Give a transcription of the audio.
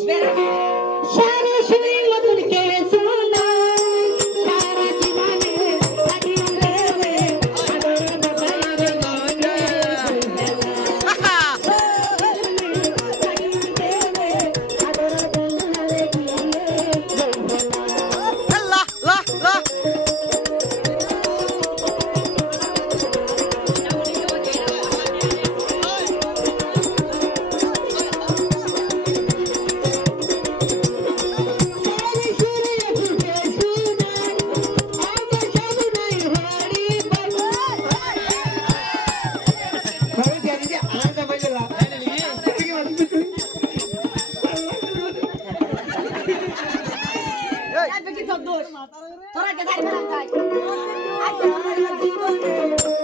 সারা শুনে মধুর কে শোনা সারা জীবনে লাগিয়ে দেবে আদর বাবার মনে লাগিয়ে দেবে আদর দোলনারে গিয়ে আল্লাহ লা লা তোরা কে ধারে ফেলাম তাই আজ জীবনে